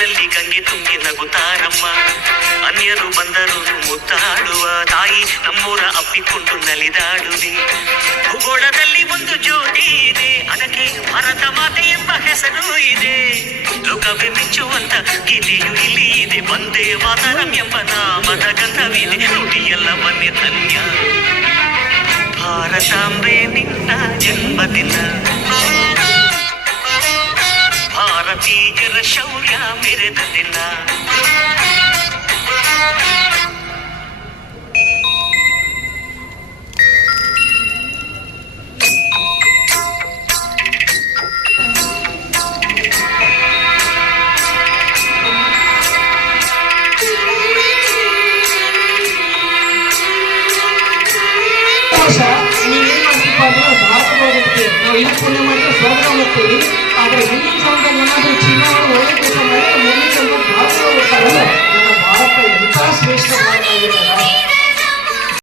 ಕಣ್ಣಲ್ಲಿ ಗಂಗೆ ತುಂಬಿ ನಗುತ್ತಾರಮ್ಮ. ಅನ್ಯರು ಬಂದರು ಮುತ್ತಾಡುವ ತಾಯಿ ನಮ್ಮೂರ ಅಪ್ಪಿಕೊಂಡು ನಲಿದಾಡುವೆ. ಭೂಗೋಳದಲ್ಲಿ ಒಂದು ಜ್ಯೋತಿ ಇದೆ, ಅದಕ್ಕೆ ಭಾರತ ಮಾತೆ ಎಂಬ ಹೆಸರು ಇದೆ. ಲೋಕವೇ ಮೆಚ್ಚುವಂತ ಗೀತೆಯು ಇಲ್ಲಿ ಇದೆ. ವಂದೇ ಮಾತರಂ ಎಂಬ ನಾಮದ ಗಂಧವಿದೆ. ನುಡಿಯೆಲ್ಲ ಬನ್ನಿ ಧನ್ಯ ಭಾರತಾಂಬೆ ನಿನ್ನ ಜನ್ಮದಿನ. ಭಾರತೀಯರ ಶೌರ್ಯ ಮೆರೆದ ದಿನ. ನೀವೇನ್ ಮಾಡ್ತೀವಿ ಅಂದ್ರೆ ಭಾರತ ಹೋಗ್ತೀವಿ, ನಾವು ಇಲ್ಲಿ ಪುಣ್ಯ ಮಾಡಿದ್ರೆ ಸ್ವರ್ಗ ಹೋಗ್ತೀವಿ.